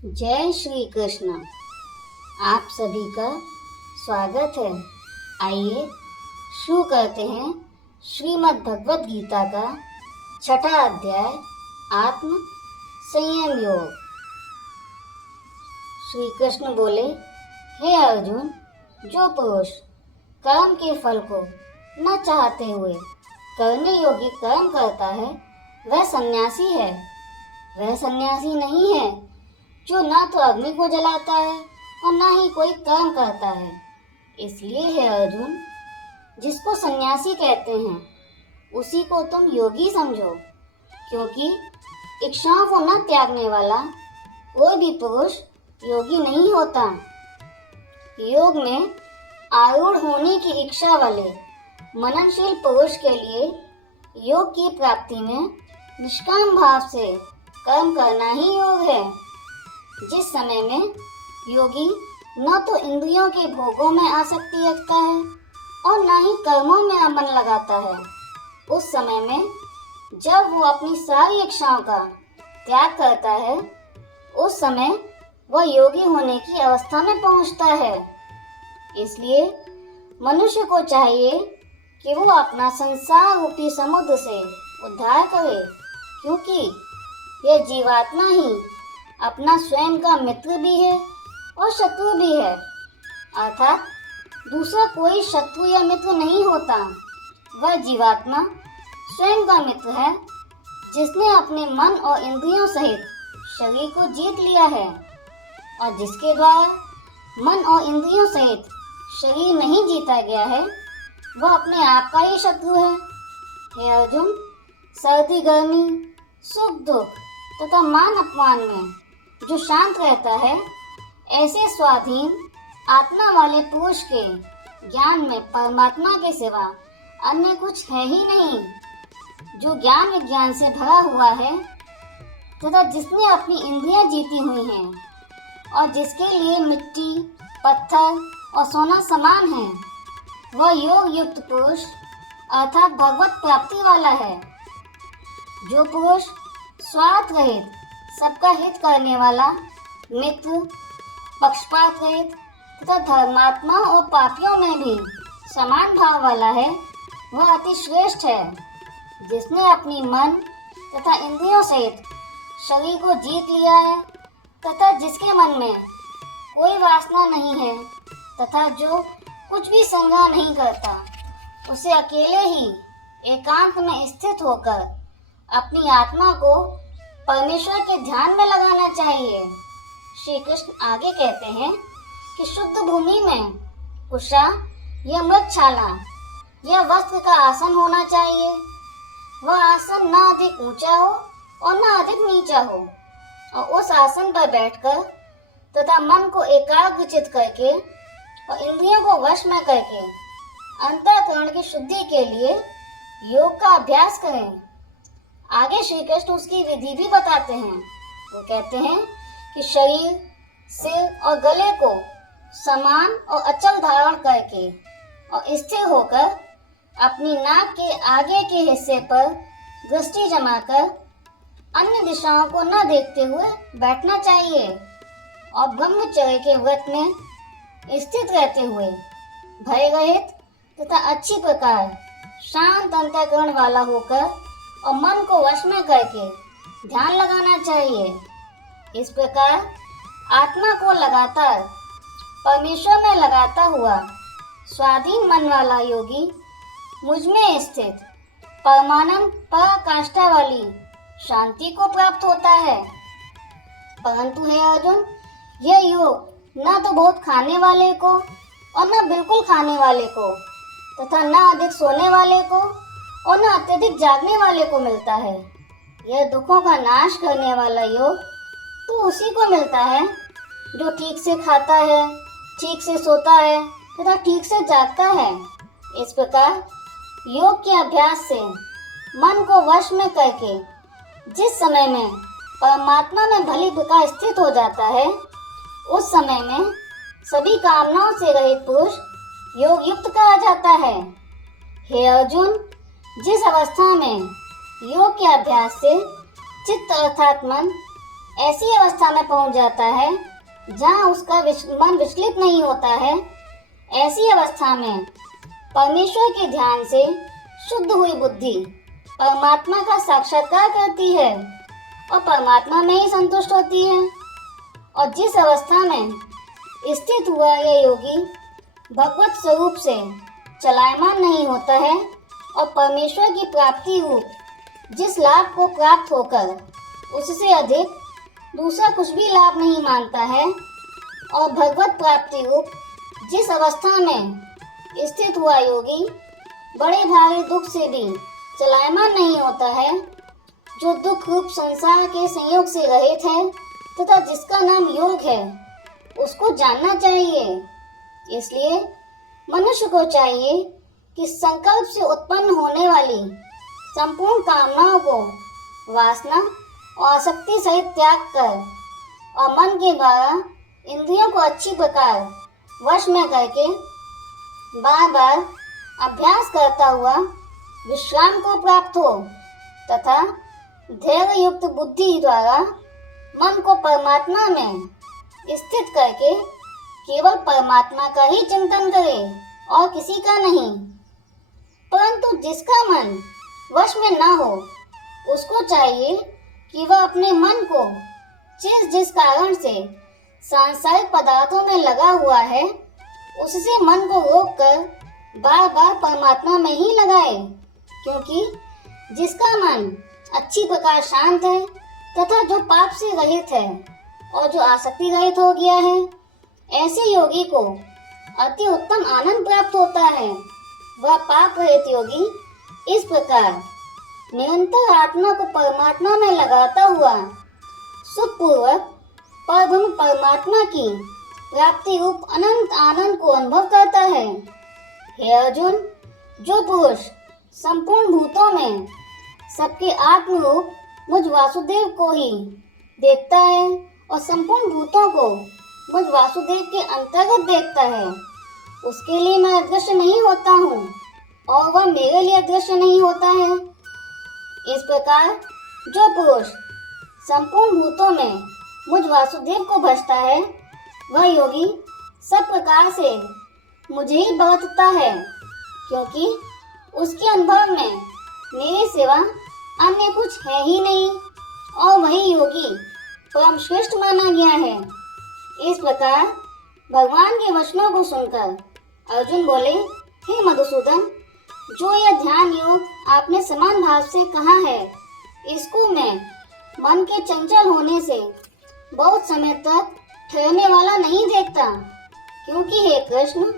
जय श्री कृष्ण। आप सभी का स्वागत है। आइए शुरू करते हैं श्रीमद् भगवत गीता का 6वां अध्याय आत्म संयम योग। श्री कृष्ण बोले, हे अर्जुन, जो पुरुष कर्म के फल को न चाहते हुए करने योग्य कर्म करता है वह सन्यासी है। वह सन्यासी नहीं है जो ना तो अग्नि को जलाता है और ना ही कोई काम करता है। इसलिए है अर्जुन, जिसको सन्यासी कहते हैं उसी को तुम योगी समझो, क्योंकि इच्छाओं को न त्यागने वाला कोई भी पुरुष योगी नहीं होता। योग में आरूढ़ होने की इच्छा वाले मननशील पुरुष के लिए योग की प्राप्ति में निष्काम भाव से कर्म करना ही योग है। जिस समय में योगी न तो इंद्रियों के भोगों में आसक्ति रखता है और न ही कर्मों में मन लगाता है, उस समय में जब वो अपनी सारी इच्छाओं का त्याग करता है, उस समय वह योगी होने की अवस्था में पहुंचता है। इसलिए मनुष्य को चाहिए कि वो अपना संसार रूपी समुद्र से उद्धार करे, क्योंकि यह जीवात्मा ही अपना स्वयं का मित्र भी है और शत्रु भी है। अर्थात दूसरा कोई शत्रु या मित्र नहीं होता। वह जीवात्मा स्वयं का मित्र है, जिसने अपने मन और इंद्रियों सहित शरीर को जीत लिया है, और जिसके द्वारा मन और इंद्रियों सहित शरीर नहीं जीता गया है वह अपने आप का ही शत्रु है। हे अर्जुन, सर्दी गर्मी, सुख दुख तथा मान अपमान में जो शांत रहता है, ऐसे स्वाधीन आत्मा वाले पुरुष के ज्ञान में परमात्मा के सिवा अन्य कुछ है ही नहीं। जो ज्ञान विज्ञान से भरा हुआ है तथा जिसने अपनी इंद्रियां जीती हुई हैं और जिसके लिए मिट्टी, पत्थर और सोना समान है, वह योग युक्त पुरुष अर्थात भगवत प्राप्ति वाला है। जो पुरुष स्वार्थ रहित सबका हित करने वाला मित्र, पक्षपात रहित तथा धर्मात्मा और पापियों में भी समान भाव वाला है, वह अति श्रेष्ठ है। जिसने अपनी मन तथा इंद्रियों सहित शरीर को जीत लिया है तथा जिसके मन में कोई वासना नहीं है तथा जो कुछ भी संग्रह नहीं करता, उसे अकेले ही एकांत में स्थित होकर अपनी आत्मा को परमेश्वर के ध्यान में लगाना चाहिए। श्री कृष्ण आगे कहते हैं कि शुद्ध भूमि में कुशा या मृगशाला या वस्त्र का आसन होना चाहिए। वह आसन न अधिक ऊंचा हो और न अधिक नीचा हो, और उस आसन पर बैठकर तथा मन को एकाग्रचित करके और इंद्रियों को वश में करके अंतःकरण की शुद्धि के लिए योग का अभ्यास करें। आगे श्री कृष्ण उसकी विधि भी बताते हैं। वो कहते हैं कि शरीर, सिर और गले को समान और अचल धारण करके और स्थिर होकर अपनी नाक के आगे के हिस्से पर दृष्टि जमाकर अन्य दिशाओं को न देखते हुए बैठना चाहिए, और ब्रह्मचर्य के व्रत में स्थित रहते हुए भय रहित तथा अच्छी प्रकार शांत अंतःकरण वाला होकर और मन को वश में करके ध्यान लगाना चाहिए। इस प्रकार आत्मा को लगातार परमेश्वर में लगाता हुआ स्वाधीन मन वाला योगी मुझ में स्थित परमानंद पराकाष्ठा वाली शांति को प्राप्त होता है। परंतु हे अर्जुन, यह योग न तो बहुत खाने वाले को और न बिल्कुल खाने वाले को तथा न अधिक सोने वाले को और न अत्यधिक जागने वाले को मिलता है। यह दुखों का नाश करने वाला योग तो उसी को मिलता है जो ठीक से खाता है, ठीक से सोता है तथा ठीक से जागता है। इस प्रकार योग के अभ्यास से मन को वश में करके जिस समय में परमात्मा में भली प्रकार स्थित हो जाता है, उस समय में सभी कामनाओं से रहित पुरुष योग युक्त कहा जाता है। हे अर्जुन, जिस अवस्था में योग के अभ्यास से चित्त अर्थात मन ऐसी अवस्था में पहुंच जाता है जहां उसका मन विचलित नहीं होता है। ऐसी अवस्था में परमेश्वर के ध्यान से शुद्ध हुई बुद्धि परमात्मा का साक्षात्कार करती है और परमात्मा में ही संतुष्ट होती है। और जिस अवस्था में स्थित हुआ यह योगी भगवत स्वरूप से चलायमान नहीं होता है और परमेश्वर की प्राप्ति रूप जिस लाभ को प्राप्त होकर उससे अधिक दूसरा कुछ भी लाभ नहीं मानता है, और भगवत प्राप्ति रूप जिस अवस्था में स्थित हुआ योगी बड़े भारी दुख से भी चलायमान नहीं होता है, जो दुख रूप संसार के संयोग से रहित है तथा जिसका नाम योग है, उसको जानना चाहिए। इसलिए मनुष्य को चाहिए कि संकल्प से उत्पन्न होने वाली संपूर्ण कामनाओं को वासना और आसक्ति सहित त्याग कर और मन के द्वारा इंद्रियों को अच्छी प्रकार वश में करके बार बार अभ्यास करता हुआ विश्राम को प्राप्त हो तथा धैर्य युक्त बुद्धि द्वारा मन को परमात्मा में स्थित करके केवल परमात्मा का ही चिंतन करे और किसी का नहीं। परंतु जिसका मन वश में न हो उसको चाहिए कि वह अपने मन को जिस कारण से सांसारिक पदार्थों में लगा हुआ है उससे मन को रोककर बार बार परमात्मा में ही लगाए, क्योंकि जिसका मन अच्छी प्रकार शांत है तथा जो पाप से रहित है और जो आसक्ति रहित हो गया है, ऐसे योगी को अति उत्तम आनंद प्राप्त होता है। वह पाप रहित योगी इस प्रकार निरंतर आत्मा को परमात्मा में लगाता हुआ सुखपूर्वक परब्रह्म परमात्मा की प्राप्ति रूप अनंत आनंद को अनुभव करता है। हे अर्जुन, जो पुरुष संपूर्ण भूतों में सबके आत्म रूप मुझ वासुदेव को ही देखता है और संपूर्ण भूतों को मुझ वासुदेव के अंतर्गत देखता है, उसके लिए मैं अदृश्य नहीं होता हूँ और वह मेरे लिए अदृश्य नहीं होता है। इस प्रकार जो पुरुष संपूर्ण भूतों में मुझ वासुदेव को भजता है, वह योगी सब प्रकार से मुझे ही भजता है, क्योंकि उसके अनुभव में मेरे सिवा अन्य कुछ है ही नहीं और वही योगी परम श्रेष्ठ माना गया है। इस प्रकार भगवान के वचनों को सुनकर अर्जुन बोले, हे मधुसूदन, जो यह ध्यान योग आपने समान भाव से कहा है, इसको मैं मन के चंचल होने से बहुत समय तक ठहरने वाला नहीं देखता, क्योंकि हे कृष्ण,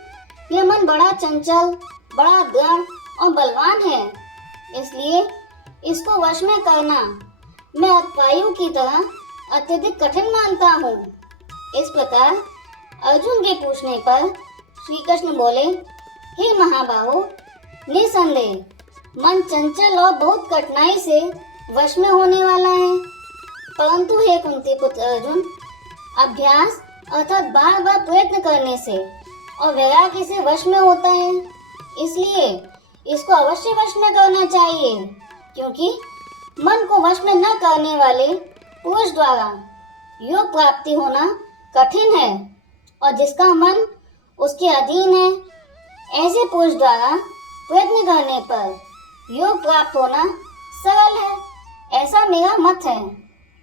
यह मन बड़ा चंचल, बड़ा दृढ़ और बलवान है। इसलिए इसको वश में करना मैं अल्पायु की तरह अत्यधिक कठिन मानता हूँ। इस प्रकार अर्जुन के पूछने पर श्री कृष्ण बोले, हे महाबाहो, निसंदेह मन चंचल और बहुत कठिनाई से वश में होने वाला है, परंतु हे कुंती पुत्र अर्जुन, अभ्यास अर्थात बार बार प्रयत्न करने से और वैराग्य से वश में होता है। इसलिए इसको अवश्य वश में करना चाहिए, क्योंकि मन को वश में न करने वाले पुरुष द्वारा योग प्राप्ति होना कठिन है, और जिसका मन उसके अधीन है, ऐसे पुरुष द्वारा प्रयत्न करने पर योग प्राप्त होना सरल है, ऐसा मेरा मत है।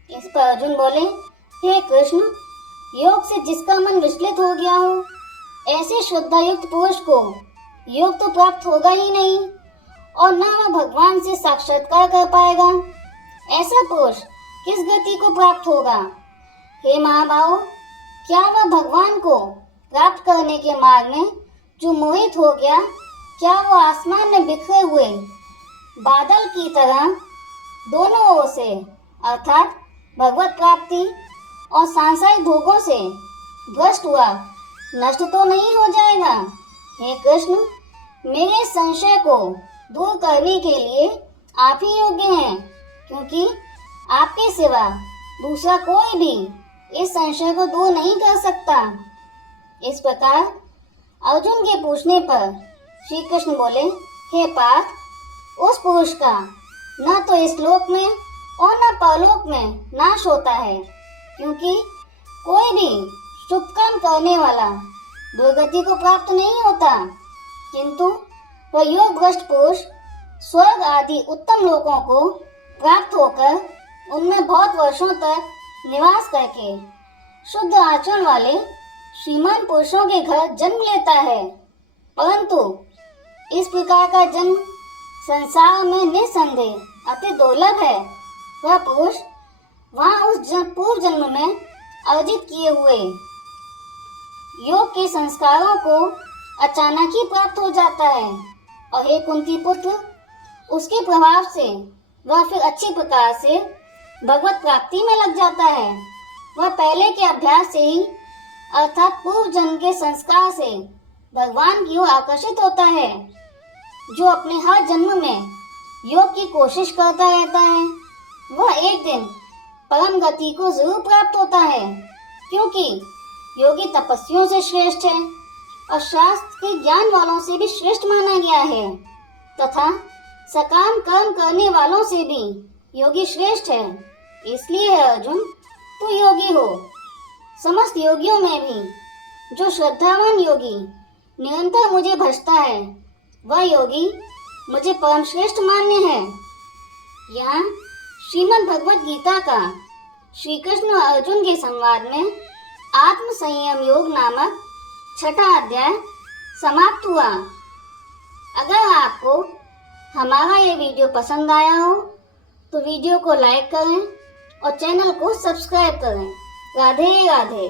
इस पर अर्जुन बोले, हे कृष्ण, योग से जिसका मन विचलित हो गया हो, ऐसे श्रद्धायुक्त पुरुष को योग तो प्राप्त होगा ही नहीं और न वह भगवान से साक्षात्कार कर पाएगा। ऐसा पुरुष किस गति को प्राप्त होगा? हे महाभाव, क्या वह भगवान को प्राप्त करने के मार्ग में जो मोहित हो गया, क्या वो आसमान में बिखरे हुए बादल की तरह दोनों ओर से अर्थात भगवत प्राप्ति और सांसारिक भोगों से भ्रष्ट हुआ नष्ट तो नहीं हो जाएगा? हे कृष्ण, मेरे संशय को दूर करने के लिए आप ही योग्य हैं, क्योंकि आपके सिवा दूसरा कोई भी इस संशय को दूर नहीं कर सकता। इस प्रकार अर्जुन के पूछने पर श्री कृष्ण बोले, हे पार्थ, उस पुरुष का न तो इस लोक में और न परलोक में नाश होता है, क्योंकि कोई भी शुभ काम करने वाला दुर्गति को प्राप्त नहीं होता, किंतु वह योग भ्रष्ट पुरुष स्वर्ग आदि उत्तम लोकों को प्राप्त होकर उनमें बहुत वर्षों तक निवास करके शुद्ध आचरण वाले श्रीमान पुरुषों के घर जन्म लेता है। परंतु इस प्रकार का जन्म संसार में निस्संदेह अति दुर्लभ है। वह पुरुष वहाँ उस पूर्व जन्म में अर्जित किए हुए योग के संस्कारों को अचानक ही प्राप्त हो जाता है और हे कुंती पुत्र, उसके प्रभाव से वह फिर अच्छी प्रकार से भगवत प्राप्ति में लग जाता है। वह पहले के अभ्यास से ही अर्थात पूर्व जन्म के संस्कार से भगवान की ओर आकर्षित होता है। जो अपने हर जन्म में योग की कोशिश करता रहता है वह एक दिन परम गति को जरूर प्राप्त होता है, क्योंकि योगी तपस्वियों से श्रेष्ठ है और शास्त्र के ज्ञान वालों से भी श्रेष्ठ माना गया है तथा सकाम कर्म करने वालों से भी योगी श्रेष्ठ है। इसलिए है अर्जुन, तू योगी हो। समस्त योगियों में भी जो श्रद्धावान योगी निरंतर मुझे भजता है वह योगी मुझे परम श्रेष्ठ मान्य है। यहाँ श्रीमद् भगवद गीता का श्री कृष्ण और अर्जुन के संवाद में आत्म संयम योग नामक छठा अध्याय समाप्त हुआ। अगर आपको हमारा ये वीडियो पसंद आया हो तो वीडियो को लाइक करें और चैनल को सब्सक्राइब करें। राधे राधे।